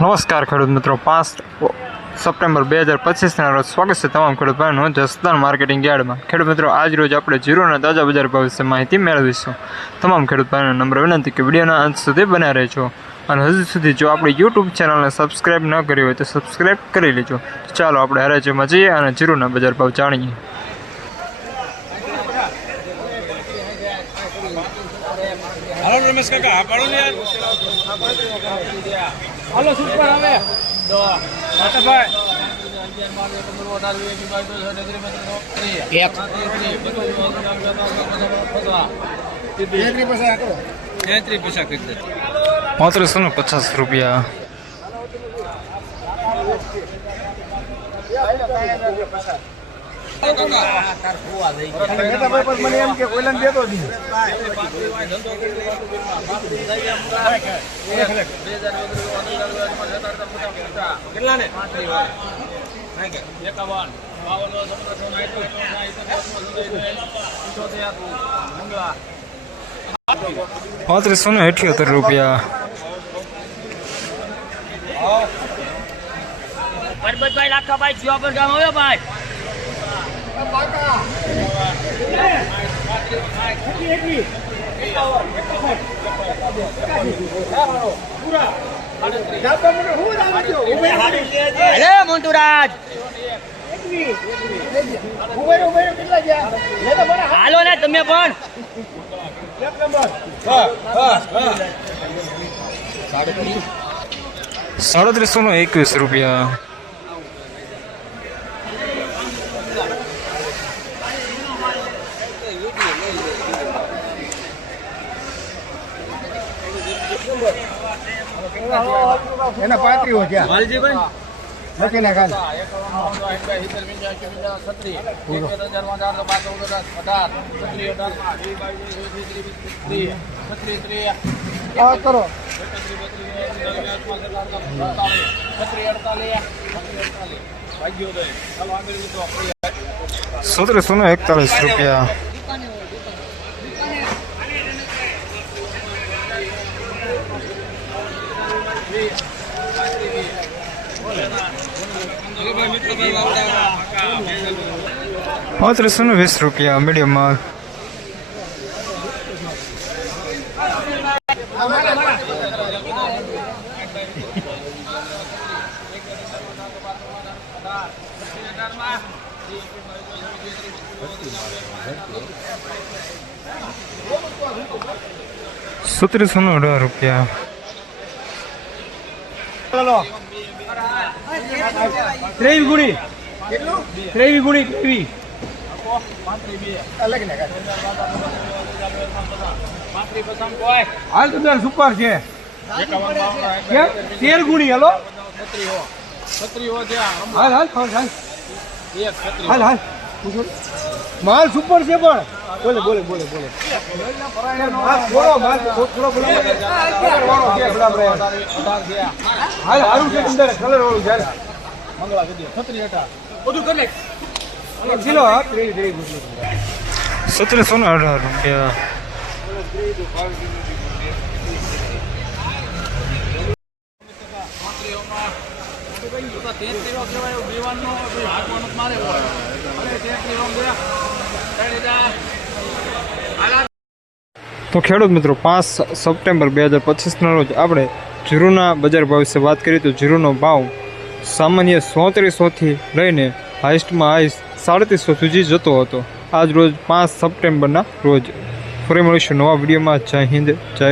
નમસ્કાર ખેડૂત મિત્રો, 5 સપ્ટેમ્બર 2025ના રોજ સ્વાગત છે તમામ ખેડૂત ભાઈઓનું જસદણ માર્કેટિંગ યાર્ડમાં। ખેડૂત મિત્રો, આજ રોજ આપણે જીરુના તાજા બજાર ભાવ વિશે માહિતી મેળવીશું। તમામ ખેડૂત ભાઈઓને નમ્ર વિનંતી કે વિડીયોના અંત સુધી બન્યા રહેજો અને હજુ સુધી જો આપણી યુટ્યુબ ચેનલને સબસ્ક્રાઈબ ન કરી હોય તો સબસ્ક્રાઈબ કરી લેજો। તો ચાલો આપણે હરાજીમાં જઈએ અને જીરુના બજાર ભાવ જાણીએ। હાલો રમેશ કાકા, પાડો ને યાર। હાલો સુપર આવે દો માતાભાઈ ₹3550 મને એમ કે કોઈલાન દેતો જ કેટલા ને ₹3578 પરબતભાઈ લાખાભાઈ જીવાપર ગામ આવ્યો ભાઈ મોન્ટુરાજ હાલો ને તમે પણ ₹3721 એના પાત્રીઓ છે વાલજીભાઈ નથી ના ખાલી કરો ₹1741 ₹3520 મીડિયમ માલ ₹1718 ત્રેવી ગુણી ત્રેવી ગુણી ત્રેવી હાલ તો સુપર છે 13 ગુણી હાલો હાલ હાલ હાલ હાલ માલ સુપર છે પણ બોલે બોલે બોલે બોલે હાલ હારું છે અંદર કલર વાળું છે મંગળા વિડિયો 36 બધું કરી લે કિલો હા 1718 તો ખેડૂત મિત્રો, 5 સપ્ટેમ્બર 2025ના રોજ આપણે જીરુના બજાર ભાવ વિશે વાત કરીએ તો જીરુનો ભાવ સામાન્ય 3700 થી લઈને હાઈસ્ટમાં હાઈસ્ટ 3700 સુધી જતો હતો। આજ રોજ 5 સપ્ટેમ્બરના રોજ ફરી મળીશું નવા વિડીયોમાં। જય હિન્દ, જય